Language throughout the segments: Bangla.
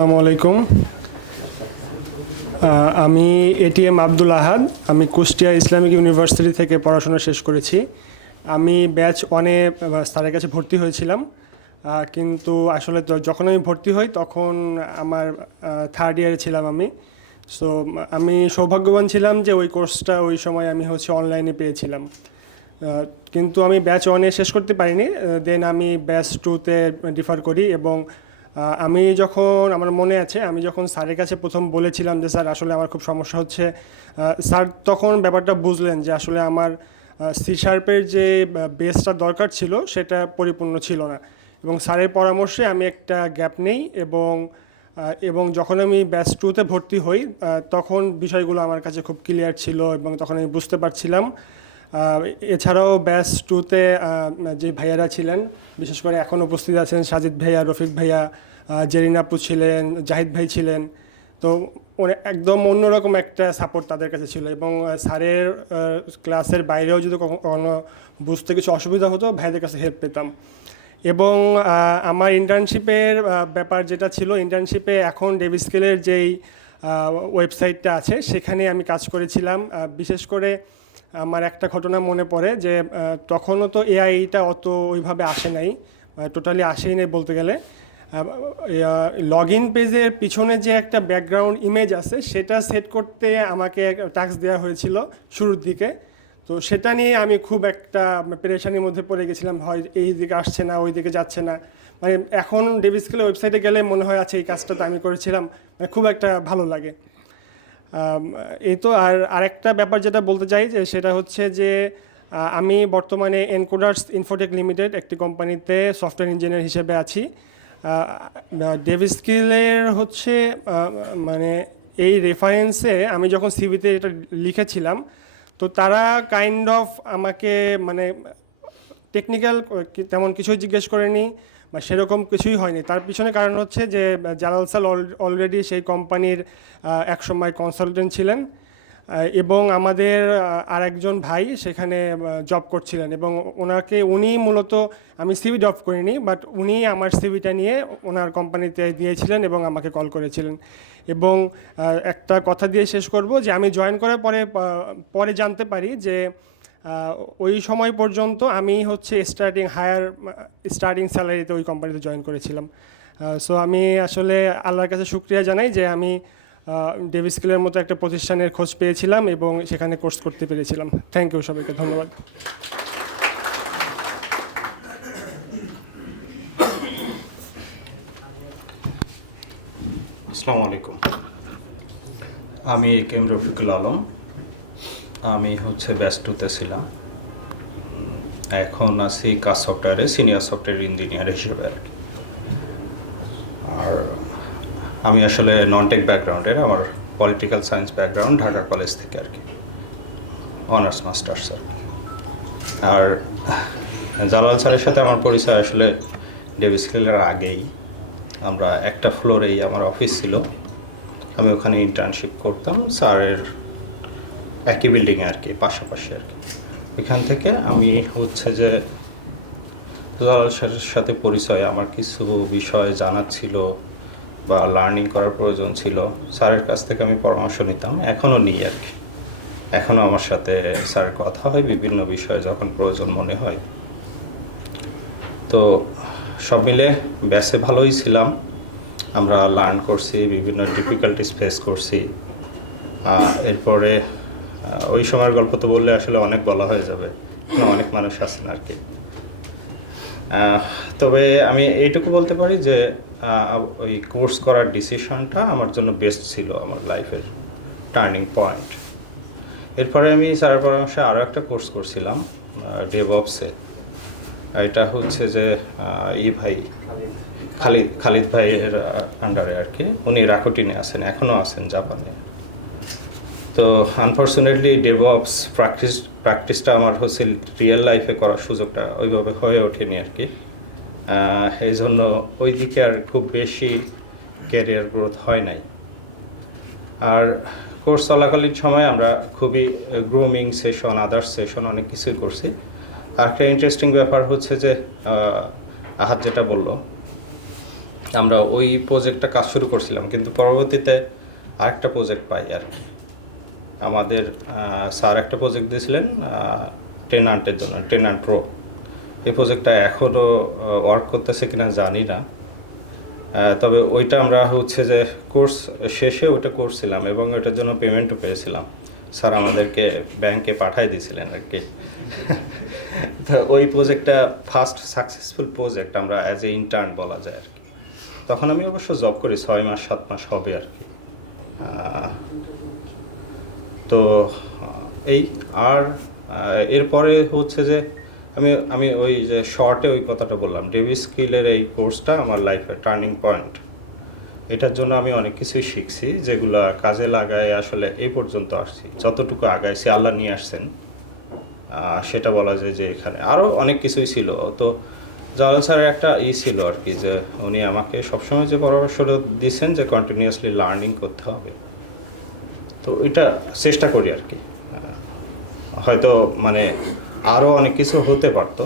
আসসালামু আলাইকুম। আমি এটিএম আব্দুল আহাদ। আমি কুষ্টিয়া ইসলামিক ইউনিভার্সিটি থেকে পড়াশোনা শেষ করেছি। আমি ব্যাচ ওয়ানে স্যারের কাছে ভর্তি হয়েছিলাম, কিন্তু আসলে যখন আমি ভর্তি হই তখন আমার থার্ড ইয়ারে ছিলাম আমি। সো আমি সৌভাগ্যবান ছিলাম যে ওই কোর্সটা ওই সময় আমি অনলাইনে পেয়েছিলাম। কিন্তু আমি ব্যাচ ওয়ানে শেষ করতে পারিনি। দেন আমি ব্যাচ টুতে ডিফার করি এবং আমি যখন আমার মনে আছে আমি যখন স্যারের কাছে প্রথম বলেছিলাম যে স্যার আসলে আমার খুব সমস্যা হচ্ছে, স্যার তখন ব্যাপারটা বুঝলেন যে আসলে আমার সি শার্পের যে বেসটা দরকার ছিল সেটা পরিপূর্ণ ছিল না, এবং স্যারের পরামর্শে আমি একটা গ্যাপ নেই এবং যখন আমি ব্যাচ টুতে ভর্তি হই তখন বিষয়গুলো আমার কাছে খুব ক্লিয়ার ছিল এবং তখন আমি বুঝতে পারছিলাম। এছাড়াও ব্যাচ টুতে যে ভাইয়ারা ছিলেন, বিশেষ করে এখন উপস্থিত আছেন সাজিদ ভাইয়া, রফিক ভাইয়া, জেরিন আপু ছিলেন, জাহিদ ভাই ছিলেন। তো একদম অন্যরকম একটা সাপোর্ট তাদের কাছে ছিল, এবং স্যারের ক্লাসের বাইরেও যদি কখনো বুঝতে কিছু অসুবিধা হতো ভাইদের কাছে হেল্প পেতাম। এবং আমার ইন্টার্নশিপের ব্যাপার যেটা ছিল, ইন্টার্নশিপে এখন ডেভিস স্কেলের যেই ওয়েবসাইটটা আছে সেখানে আমি কাজ করেছিলাম। বিশেষ করে আমার একটা ঘটনা মনে পড়ে যে তখনও তো এআইটা অত ওইভাবে আসে নাই, টোটালি আসেই নাই বলতে গেলে। লগ ইন পেজের পিছনে যে একটা ব্যাকগ্রাউন্ড ইমেজ আছে সেটা সেট করতে আমাকে টাস্ক দেওয়া হয়েছিল শুরুর দিকে। তো সেটা নিয়ে আমি খুব একটা পেরেশানির মধ্যে পড়ে গেছিলাম, হয় এই দিকে আসছে না ওই দিকে যাচ্ছে না। মানে এখন ডেভিস স্কেলের ওয়েবসাইটে গেলে মনে হয় আছে এই কাজটা তো আমি করেছিলাম, মানে খুব একটা ভালো লাগে। এই তো। আর আরেকটা ব্যাপার যেটা বলতে চাই যে সেটা হচ্ছে যে আমি বর্তমানে এনকোডার্স ইনফোটেক লিমিটেড একটি কোম্পানিতে সফটওয়্যার ইঞ্জিনিয়ার হিসেবে আছি। ডেভিস স্কিলের মানে এই রেফারেন্সে আমি যখন সিভিতে এটা লিখেছিলাম, তো তারা কাইন্ড অফ আমাকে মানে টেকনিক্যাল তেমন কিছুই জিজ্ঞেস করেনি বা সেরকম কিছুই হয়নি। তার পিছনে কারণ হচ্ছে যে জালাল স্যার অলরেডি সেই কোম্পানির একসময় কনসালটেন্ট ছিলেন, এবং আমাদের আরেকজন ভাই সেখানে জব করছিলেন, এবং উনি মূলত, আমি সিভি ড্রপ করিনি, বাট উনি আমার সিভিটা নিয়ে ওনার কোম্পানিতে দিয়েছিলেন এবং আমাকে কল করেছিলেন। এবং একটা কথা দিয়ে শেষ করব যে আমি জয়েন করার পরে পরে জানতে পারি যে ওই সময় পর্যন্ত আমি স্টার্টিং স্যালারিতে ওই কোম্পানিতে জয়েন করেছিলাম। সো আমি আসলে আল্লাহর কাছে শুকরিয়া জানাই যে আমি ডেভিস স্কিলের মতো একটা প্রতিষ্ঠানের খোঁজ পেয়েছিলাম এবং সেখানে কোর্স করতে পেরেছিলাম। থ্যাংক ইউ, সবাইকে ধন্যবাদ। আসসালামু আলাইকুম। আমি কেম রফিকুল আলম। আমি ব্যাচ টুতে ছিলাম, এখন আছি কাজ সফটওয়্যারে সিনিয়র সফটওয়্যার ইঞ্জিনিয়ার হিসেবে আর কি। আর আমি আসলে নন টেক ব্যাকগ্রাউন্ডের, আমার political science background, Dhaka college থেকে আর কি, অনার্স মাস্টার্স আর কি। আর জালাল স্যারের সাথে আমার পরিচয় আসলে ডেভিস স্কিলের আগেই। আমরা একটা ফ্লোরেই আমার অফিস ছিল, আমি ওখানে ইন্টার্নশিপ করতাম স্যারের একই বিল্ডিংয়ে আর কি, পাশাপাশি আর কি। এখান থেকে আমি যে জালাল স্যারের সাথে পরিচয়, আমার কিছু বিষয় জানার ছিল বা লার্নিং করার প্রয়োজন ছিল, স্যারের কাছ থেকে আমি পরামর্শ নিতাম, এখনও নিই আর কি। এখনও আমার সাথে স্যারের কথা হয় বিভিন্ন বিষয়ে যখন প্রয়োজন মনে হয়। তো সব মিলে ব্যাচে ভালোই ছিলাম, আমরা লার্ন করছি, বিভিন্ন ডিফিকাল্টিস ফেস করছি। এরপরে ওই সময়ের গল্প তো বললে আসলে অনেক বলা হয়ে যাবে, অনেক মানুষ আছেন আর কি। তবে আমি এইটুকু বলতে পারি যে ওই কোর্স করার ডিসিশনটা আমার জন্য বেস্ট ছিল, আমার লাইফের টার্নিং পয়েন্ট। এরপরে আমি স্যারের পরামর্শে আরও একটা কোর্স করছিলাম ডেভঅপসে। এটা যে ভাই খালিদ ভাইয়ের আন্ডারে আর কি, উনি রাকুটিনে আছেন, এখনও আছেন জাপানে। তো আনফর্চুনেটলি ডেভঅপস প্র্যাকটিসটা আমার রিয়েল লাইফে করার সুযোগটা ওইভাবে হয়ে ওঠেনি আর কি। এই জন্য ওই দিকে আর খুব বেশি ক্যারিয়ার গ্রোথ হয় নাই। আর কোর্স চলাকালীন সময় আমরা খুবই গ্রুমিং সেশন, আদার্স সেশন অনেক কিছুই করছি। আর একটা ইন্টারেস্টিং ব্যাপার যে আহাত যেটা বললো, আমরা ওই প্রজেক্টটা কাজ শুরু করছিলাম, কিন্তু পরবর্তীতে আরেকটা প্রজেক্ট পাই আর কি। আমাদের স্যার একটা প্রজেক্ট দিয়েছিলেন টেনান্টের জন্য, টেনান্ট প্রো। এই প্রজেক্টটা এখনও ওয়ার্ক করতেছে কিনা জানি না, তবে ওইটা আমরা হচ্ছে যে কোর্স শেষে ওইটা করছিলাম এবং ওইটার জন্য পেমেন্টও পেয়েছিলাম। স্যার আমাদেরকে ব্যাংকে পাঠাই দিয়েছিলেন আর কি। তো ওই প্রজেক্টটা ফার্স্ট সাকসেসফুল প্রজেক্ট, আমরা অ্যাজ এ ইন্টার্ন বলা যায় আর কি। তখন আমি অবশ্য জব করি 6 মাস 7 মাস হবে আর কি। তো এই আর এরপরে হচ্ছে যে আমি ওই যে শর্টে ওই কথাটা বললাম, ডেভিস স্কিলের এই কোর্সটা আমার লাইফের টার্নিং পয়েন্ট। এটার জন্য আমি অনেক কিছুই শিখছি, যেগুলো কাজে লাগায় আসলে এই পর্যন্ত আসছি। যতটুকু আগাইছি আল্লাহ নিয়ে আসছেন, সেটা বলা যায় যে এখানে আরও অনেক কিছুই ছিল। তো জালাল স্যারের একটা ছিল আর কি, যে উনি আমাকে সবসময় যে পরামর্শটা দিয়েছেন যে কন্টিনিউয়াসলি লার্নিং করতে হবে। তো এটা চেষ্টা করি আর কি। হয়তো মানে আরও অনেক কিছু হতে পারতো,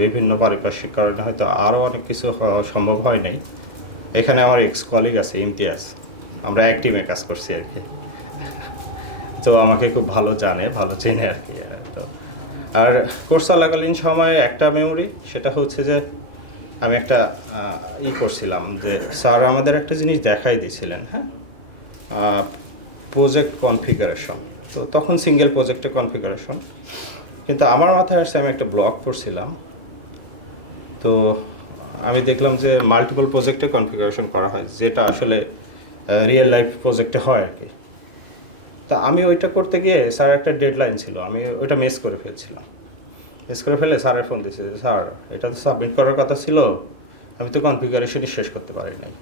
বিভিন্ন পারিপার্শ্বিক কারণে হয়তো আরও অনেক কিছু সম্ভব হয় নাই। এখানে আমার এক্স কলিগ আছে ইমতিয়াজ, আমরা এক টিমে কাজ করছি আর কি। তো আমাকে খুব ভালো জানে, ভালো চেনে আর কি। তো আর কোর্স চলাকালীন সময়ে একটা মেমোরি, সেটা হচ্ছে যে আমি একটা করছিলাম যে স্যার আমাদের একটা জিনিস দেখাই দিয়েছিলেন, হ্যাঁ, প্রজেক্ট কনফিগারেশন। তো তখন সিঙ্গেল প্রজেক্টে কনফিগারেশন, কিন্তু আমার মাথায় আসছে আমি একটা ব্লগ পড়ছিলাম, তো আমি দেখলাম যে মাল্টিপল প্রজেক্টে কনফিগারেশন করা হয়, যেটা আসলে রিয়েল লাইফ প্রজেক্টে হয় আর কি। তা আমি ওইটা করতে গিয়ে স্যার একটা ডেডলাইন ছিল, আমি ওইটা মিস করে ফেলছিলাম। মিস করে ফেলে স্যারের ফোন দিয়েছে যে স্যার এটা তো সাবমিট করার কথা ছিল, আমি তো কনফিগারেশনই শেষ করতে পারি নাই।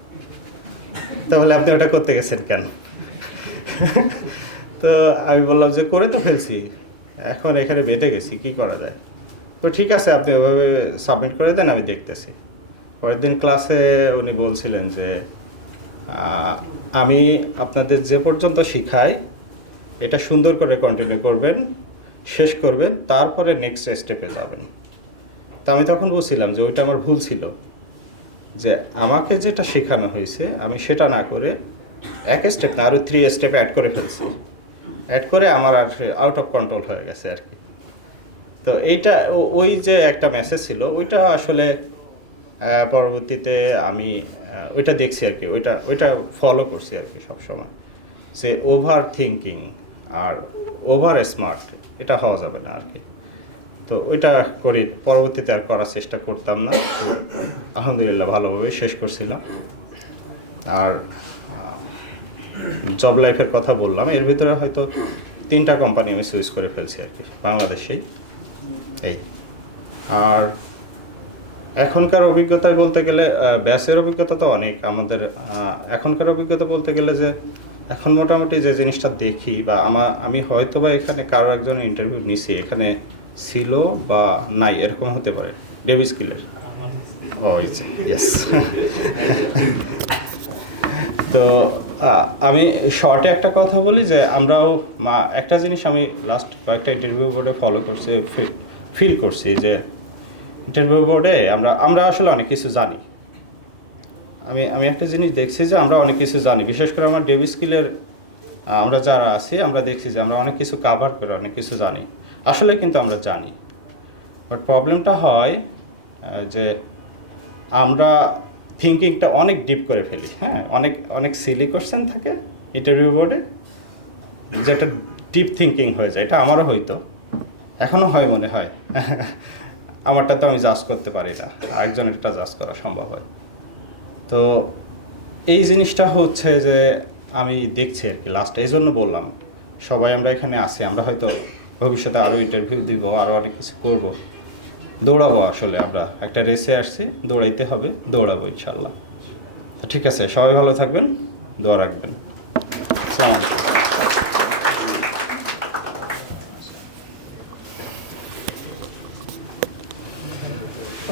তাহলে আপনি ওটা করতে গেছেন কেন? তো আমি বললাম যে করে তো ফেলছি, এখন এখানে বেঁধে গেছি, কি করা যায়। তো ঠিক আছে, আপনি ওইভাবে সাবমিট করে দেন, আমি দেখতেছি। পরের দিন ক্লাসে উনি বলছিলেন যে আমি আপনাদের যে পর্যন্ত শিখাই এটা সুন্দর করে কন্টিনিউ করবেন, শেষ করবেন, তারপরে নেক্সট স্টেপে যাবেন। তা আমি তখন বলছিলাম যে ওইটা আমার ভুল ছিল, যে আমাকে যেটা শেখানো হয়েছে আমি সেটা না করে এক স্টেপ না আরও 3 স্টেপ অ্যাড করে ফেলছি। অ্যাড করে আমার আর আউট অফ কন্ট্রোল হয়ে গেছে আর কি। তো এইটা ওই যে একটা মেসেজ ছিল, ওইটা আসলে পরবর্তীতে আমি ওইটা দেখছি আর কি, ওইটা ফলো করছি আর কি সবসময়, যে ওভার থিঙ্কিং আর ওভার স্মার্ট এটা হওয়া যাবে না আর কি। তো ওইটা করি, পরবর্তীতে আর করার চেষ্টা করতাম না। তো আলহামদুলিল্লাহ ভালোভাবে শেষ করছিলাম। আর জব লাইফের কথা বললাম, এর ভিতরে হয়তো 3টা কোম্পানি আমি সুইচ করে ফেলছি আর কি বাংলাদেশেই। এই আর এখনকার অভিজ্ঞতায় বলতে গেলে ব্যাচের অভিজ্ঞতা তো অনেক আমাদের। এখনকার অভিজ্ঞতা বলতে গেলে যে এখন মোটামুটি যে জিনিসটা দেখি, বা আমি হয়তো বা এখানে কারো একজন ইন্টারভিউ নিছি, এখানে ছিল বা নাই এরকম হতে পারে ডেভিস স্কিলের। ও ইয়েস। তো আমি শর্টে একটা কথা বলি যে আমরাও একটা জিনিস আমি লাস্ট কয়েকটা ইন্টারভিউ বোর্ডে ফলো করছি, ফিল করছি যে ইন্টারভিউ বোর্ডে আমরা আসলে অনেক কিছু জানি। আমি একটা জিনিস দেখছি যে আমরা অনেক কিছু জানি, বিশেষ করে আমার ডেভিস স্কিলের আমরা যারা আছি আমরা দেখছি যে আমরা অনেক কিছু কাভার করে অনেক কিছু জানি, আসলে কিন্তু আমরা জানি। বাট প্রবলেমটা হয় যে আমরা থিঙ্কিংটা অনেক ডিপ করে ফেলি, হ্যাঁ, অনেক সিলি কোশ্চেন থাকে ইন্টারভিউ বোর্ডে, যেটা ডিপ থিঙ্কিং হয়ে যায়। এটা আমারও হয়তো এখনও হয় মনে হয়। আমারটা তো আমি জাজ করতে পারি না, আরেকজনেরটা জাজ করা সম্ভব হয়। তো এই জিনিসটা হচ্ছে যে আমি দেখছি আর কি লাস্ট, এই জন্য বললাম সবাই আমরা এখানে আছি, আমরা হয়তো ভবিষ্যতে আরও ইন্টারভিউ দিব, আরও অনেক কিছু করবো, দৌড়াবো। আসলে আমরা একটা রেসে আসছি, দৌড়াইতে হবে, দৌড়াবো ইনশাল্লাহ। তো ঠিক আছে, সবাই ভালো থাকবেন, দোয়া রাখবেন। আসসালামু আলাইকুম।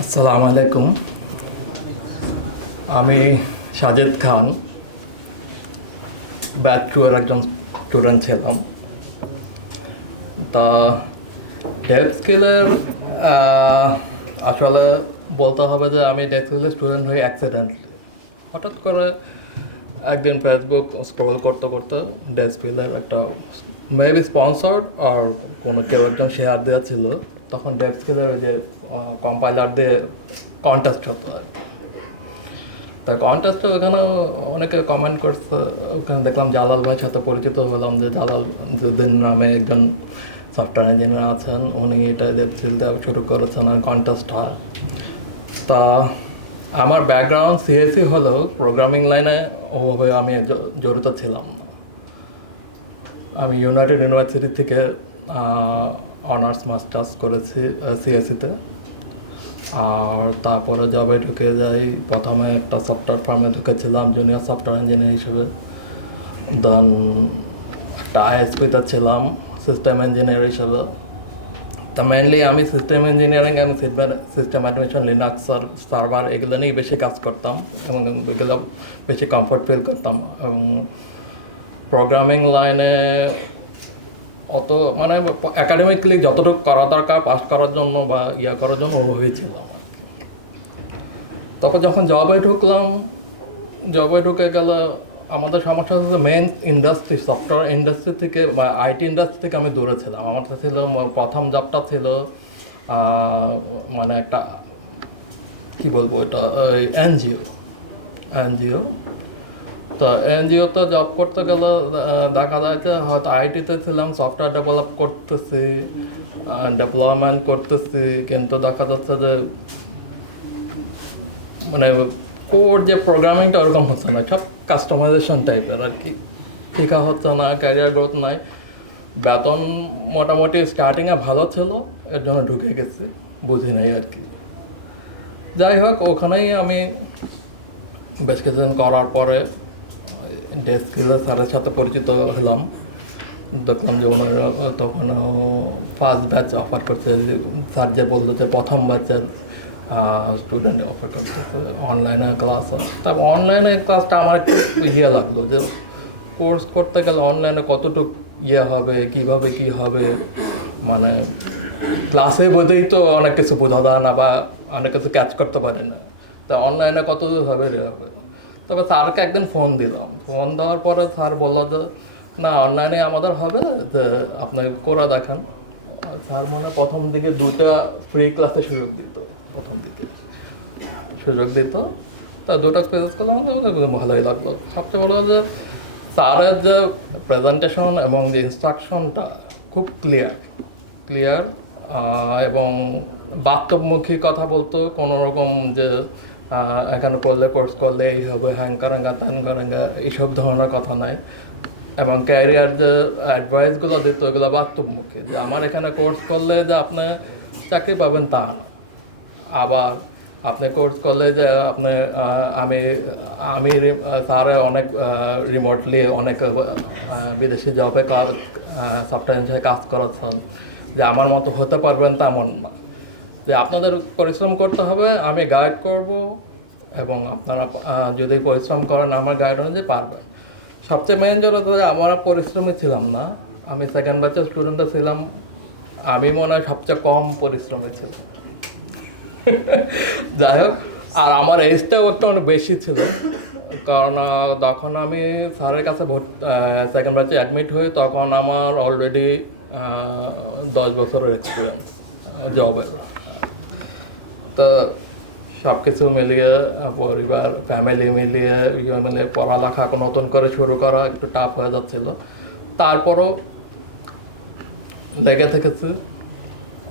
আসসালামু আলাইকুম, আমি সাজেদ খান, ব্যাচ 2 এর একজন স্টুডেন্ট ছিলাম। তা ডেভ স্কিলের আসলে বলতে হবে যে আমি ডেভ স্কিলের স্টুডেন্ট হই অ্যাক্সিডেন্টলি। হঠাৎ করে একদিন ফেসবুক স্ক্রল করতে করতে ডেভস্কিলের একটা মেবি স্পন্সর্ড আর কোনো কেউ একজন শেয়ার দেওয়া ছিল, তখন ডেভস্কিলের ওই যে কম্পাইলার দিয়ে কন্টেস্ট হতো আর কি। তা কন্টেস্টে ওখানে অনেকে কমেন্ট করছে, ওখানে দেখলাম জালাল ভাইয়ের সাথে পরিচিত হলাম, যে জালাল জুদ্দিন নামে একজন সফটওয়্যার ইঞ্জিনিয়ার আছেন, উনি এটা ডেভস্কিল দেওয়া শুরু করেছেন আর কন্টেস্ট হয়। তা আমার ব্যাকগ্রাউন্ড সিএসসি হলেও প্রোগ্রামিং লাইনে ওভাবে আমি জড়িত ছিলাম না। আমি ইউনাইটেড ইউনিভার্সিটি থেকে অনার্স মাস্টার্স করেছি সিএসসিতে, আর তারপরে জবে ঢুকে যাই। প্রথমে একটা সফটওয়্যার ফার্মে ঢুকেছিলাম জুনিয়র সফটওয়্যার ইঞ্জিনিয়ার হিসেবে, দেন একটা আইএসপিতে ছিলাম সিস্টেম ইঞ্জিনিয়ার হিসেবে। তা মেনলি আমি সিস্টেম ইঞ্জিনিয়ারিং এবং সিস্টেম অ্যাডমিনিস্ট্রেশন, লিনাক্স সার্ভার এগুলো নিয়ে বেশি কাজ করতাম এবং এগুলো বেশি কমফোর্ট ফিল করতাম। এবং প্রোগ্রামিং লাইনে অত মানে একাডেমিকলি যতটুকু করা দরকার পাস করার জন্য বা করার জন্য ওভাবেই ছিলাম আর কি। তারপর যখন জবে ঢুকলাম, জবে ঢুকে গেলে আমাদের সমস্যা হচ্ছে মেন ইন্ডাস্ট্রি, সফটওয়্যার ইন্ডাস্ট্রি থেকে বা আইটি ইন্ডাস্ট্রি থেকে আমি দূরে ছিলাম। আমার ছিল প্রথম জবটা ছিল মানে একটা কী বলবো, এটা এনজিও। তো এনজিওতে জব করতে গেলে দেখা যায় যে হয়তো আইটিতে ছিলাম, সফটওয়্যার ডেভেলপ করতেছি, ডেভেলপমেন্ট করতেছি, কিন্তু দেখা যাচ্ছে যে মানে কোর যে প্রোগ্রামিংটা ওরকম হচ্ছে না, সব কাস্টমাইজেশন টাইপের আর কি। শেখা হচ্ছে না, ক্যারিয়ার গ্রোথ নাই। বেতন মোটামুটি স্টার্টিংয়ে ভালো ছিল, এর জন্য ঢুকে গেছি, বুঝি নাই আর কি। যাই হোক, ওখানেই আমি বেশ কিছুদিন করার পরে ডেভস্কিলের স্যারের সাথে পরিচিত হলাম। দেখলাম যে ওনারা তখন ফার্স্ট ব্যাচ অফার করছে, স্যার যে বললো যে প্রথম ব্যাচের স্টুডেন্ট অফার করতেছে অনলাইনে ক্লাস। তারপর অনলাইনে ক্লাসটা আমার একটু লাগলো যে কোর্স করতে গেলে অনলাইনে কতটুকু হবে, কীভাবে কী হবে, মানে ক্লাসে বোঝেই তো অনেক কিছু বোঝা যায় না বা অনেক কিছু ক্যাচ করতে পারে না, তা অনলাইনে কত দূর হবে হবে। তবে স্যারকে একদিন ফোন দিলাম, ফোন দেওয়ার পরে স্যার বললো যে না, অনলাইনে আমাদের হবে, যে আপনি করে দেখেন। স্যার মনে প্রথম দিকে 2টা ফ্রি ক্লাসে সুযোগ দিত, প্রথম দিকে সুযোগ দিত। তা 2টা ক্লাস করলাম, ভালোই লাগলো। সবচেয়ে বড় যে স্যারের যে প্রেজেন্টেশন এবং যে ইনস্ট্রাকশনটা খুব ক্লিয়ার এবং বাস্তবমুখী কথা বলতো। কোনো রকম যে এখানে করলে কোর্স করলে এই হবে, হ্যাং করেঙ্গা ত্যান করেঙ্গা, এইসব ধরনের কথা নাই। এবং ক্যারিয়ার যে অ্যাডভাইসগুলো দিত এগুলো বাস্তবমুখী, যে আমার এখানে কোর্স করলে যে আপনি চাকরি পাবেন তা না, আবার আপনি কোর্স করলে যে আপনি আমি স্যারে অনেক রিমোটলি অনেক বিদেশি জবে সফটওয়্যার ইঞ্জিনিয়ারে কাজ করেছেন, যে আমার মতো হতে পারবেন তেমন না, যে আপনাদের পরিশ্রম করতে হবে, আমি গাইড করব এবং আপনারা যদি পরিশ্রম করেন আমার গাইড অনুযায়ী পারবেন। সবচেয়ে মেন যেটা আমরা পরিশ্রমী ছিলাম না, আমি সেকেন্ড ব্যাচের স্টুডেন্টে ছিলাম, আমি মনে হয় সবচেয়ে কম পরিশ্রমী ছিলাম। যাই হোক, আর আমার এজটাও একটু অনেক বেশি ছিল, কারণ তখন আমি স্যারের কাছে সেকেন্ড ব্যাচে অ্যাডমিট হই, তখন আমার অলরেডি 10 বছরের এক্সপিরিয়েন্স জবের। তো সব কিছু মিলিয়ে পরিবার ফ্যামিলি মিলিয়ে পড়ালেখা নতুন করে শুরু করা একটু টাফ হয়ে যাচ্ছিল। তারপরও লেগে থেকেছি,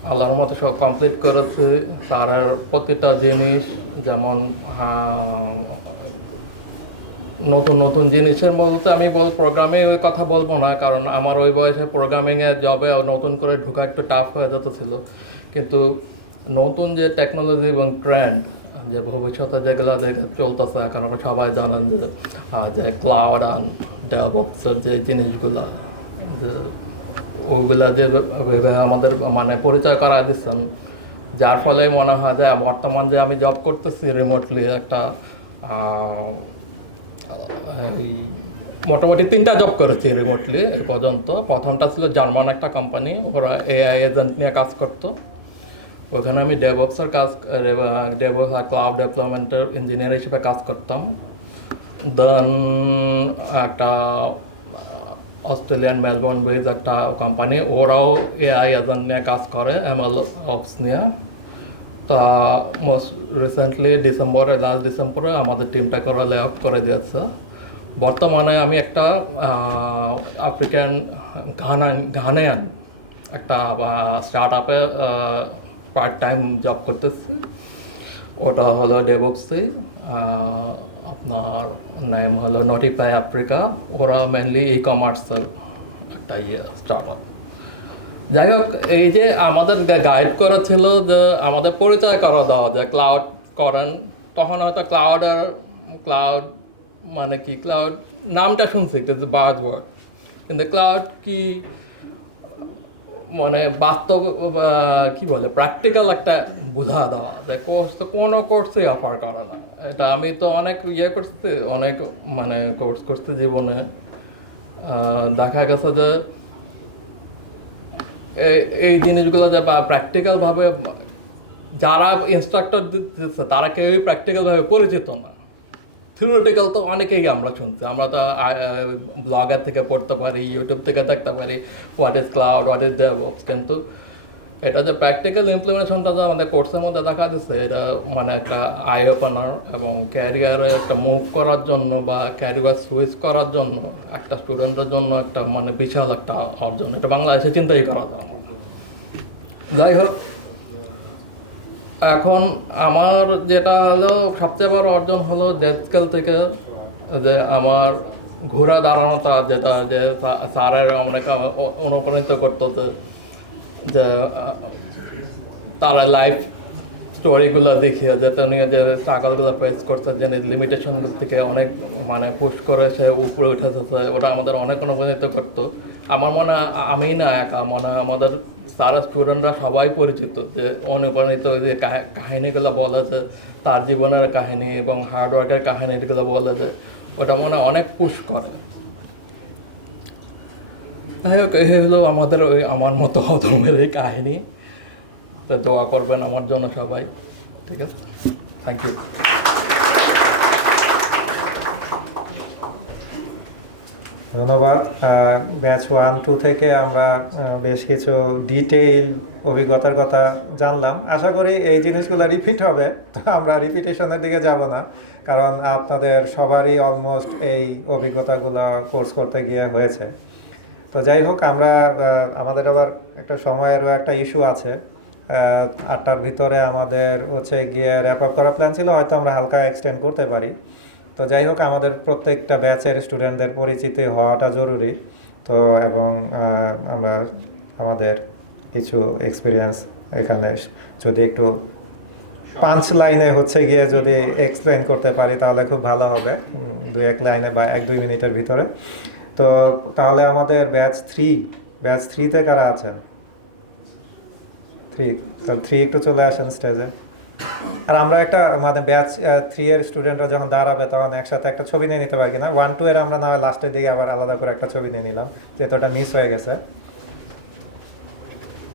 আল্লাহর মতো সব কমপ্লিট করেছি। স্যারের প্রতিটা জিনিস, যেমন নতুন নতুন জিনিসের বলতে আমি প্রোগ্রামে ওই কথা বলবো না, কারণ আমার ওই বয়সে প্রোগ্রামিংয়ে জবে নতুন করে ঢোকা একটু টাফ হয়ে যেতেছিল। কিন্তু নতুন যে টেকনোলজি এবং ট্রেন্ড, যে ভবিষ্যতে যেগুলো চলতেছে, কারণ সবাই জানেন যে ক্লাউড অ্যান্ড ডেভঅপসের যে জিনিসগুলো, যে ওইগুলা যে আমাদের মানে পরিচয় করা দিচ্ছেন, যার ফলে মনে হয় যে বর্তমান যে আমি জব করতেছি রিমোটলি, একটা মোটামুটি 3টা জব করেছি রিমোটলি এই পর্যন্ত। প্রথমটা ছিল জার্মান একটা কোম্পানি, ওরা এআই এজেন্ট নিয়ে কাজ করতো। ওখানে আমি ডেভঅপসের কাজ, ডেভঅপস আর ক্লাউড ডেভেলপমেন্টের ইঞ্জিনিয়ার হিসেবে কাজ করতাম। দেন একটা অস্ট্রেলিয়ান মেলবোর্ন বেজ একটা কোম্পানি, ওরাও এআই এজেন্ট নিয়ে কাজ করে, এমএল অপস নিয়ে। তা মোস্ট রিসেন্টলি লাস্ট ডিসেম্বরে আমাদের টিমটাকে ওরা লে অফ করে দিয়েছে। বর্তমানে আমি একটা আফ্রিকান ঘানায়ান একটা স্টার্ট আপে পার্ট টাইম জব করতেছি। ওটা হলো ডেভঅপসে, আপনার নাম হলো নোটিফাই আফ্রিকা। ওরা মেনলি ই কমার্সের একটা স্টার্ট আপ। যাই হোক, এই যে আমাদের গাইড করেছিল যে আমাদের পরিচয় করা দেওয়া যে ক্লাউড করেন, তখন হয়তো ক্লাউড মানে কি, ক্লাউড নামটা শুনছি কিন্তু বাজওয়ার্ড, কিন্তু ক্লাউড কি মানে বাস্তব কি বলে প্র্যাকটিক্যাল একটা বোঝা দেওয়া যে কোর্স তো কোনো কোর্সই অফার করে না। এটা আমি তো অনেক করছি, অনেক মানে কোর্স করছি জীবনে। দেখা গেছে যে এই জিনিসগুলো যে প্র্যাকটিক্যালভাবে যারা ইনস্ট্রাক্টর দিচ্ছে তারা কেউই প্র্যাকটিক্যালভাবে পরিচিত না। থিওরিটিক্যাল তো অনেকেই আমরা শুনছি, আমরা তো ব্লগার থেকে পড়তে পারি, ইউটিউব থেকে দেখতে পারি what is cloud, what is DevOps, কিন্তু এটা যে প্র্যাকটিক্যাল ইমপ্লিমেন্টেশনটা যে আমাদের কোর্সের মধ্যে দেখা দিচ্ছে, এটা মানে একটা আই ওপেনার এবং ক্যারিয়ারে একটা মুভ করার জন্য বা ক্যারিয়ার সুইচ করার জন্য একটা স্টুডেন্টের জন্য একটা মানে বিশাল একটা অর্জন। এটা বাংলাদেশে চিন্তাই করা যায় না। যাই হোক, এখন আমার যেটা হলো সবচেয়ে বড় অর্জন হলো ডেথ স্কেল থেকে যে আমার ঘোরা দাঁড়ানোটা, যেটা যে স্যারের অনেক অনুপ্রাণিত করতেছে যে তারা লাইফ স্টোরিগুলো দেখিয়ে যে উনি যে স্ট্রাগলগুলো ফেস করছে, যে লিমিটেশনগুলো থেকে অনেক মানে পুশ করে সে উপরে উঠেছে, ওটা আমাদের অনেক অনুপ্রাণিত করতো। আমার মনে হয় আমি না একা, মনে হয় আমাদের তারা স্টুডেন্টরা সবাই পরিচিত যে অনুপ্রাণিত যে কাহিনিগুলো বলে যে তার জীবনের কাহিনী এবং হার্ডওয়ার্কের কাহিনীগুলো বলে যে ওটা মনে হয় অনেক পুশ করে। যাই হোক, এই হলো আমাদের আমার মতো অধমের এই কাহিনী। তো দোয়া করবেন আমার জন্য সবাই, ঠিক আছে? Thank you. ধন্যবাদ। ব্যাচ 1-2 থেকে আমরা বেশ কিছু ডিটেইল অভিজ্ঞতার কথা জানলাম। আশা করি এই জিনিসগুলো রিপিট হবে, তো আমরা রিপিটেশনের দিকে যাব না, কারণ আপনাদের সবারই অলমোস্ট এই অভিজ্ঞতাগুলো কোর্স করতে গিয়ে হয়েছে। তো যাই হোক, আমরা আমাদের আবার একটা সময়েরও একটা ইস্যু আছে। 8টার ভিতরে আমাদের হচ্ছে গিয়ে র্যাপ আপ করার প্ল্যান ছিল, হয়তো আমরা হালকা এক্সটেন্ড করতে পারি। তো যাই হোক, আমাদের প্রত্যেকটা ব্যাচের স্টুডেন্টদের পরিচিতি হওয়াটা জরুরি। তো এবং আমরা আমাদের কিছু এক্সপিরিয়েন্স এখানে যদি একটু 5 লাইনে হচ্ছে গিয়ে যদি এক্সপ্লেন করতে পারি তাহলে খুব ভালো হবে, 2-1 লাইনে বা 1-2 মিনিটের ভিতরে। তো তাহলে আমাদের ব্যাচ 3-তে কারা আছেন? 3 একটু চলে আসেন স্টেজে। আর আমরা একটা মানে ব্যাচ 3 এর স্টুডেন্টরা যখন দাঁড়াবে তখন একসাথে একটা ছবি নিয়ে নিতে পারি কিনা। 1-2 এর আমরা না হয় লাস্টের দিকে আবার আলাদা করে একটা ছবি নিয়ে নিলাম, যেহেতু ওটা মিস হয়ে গেছে।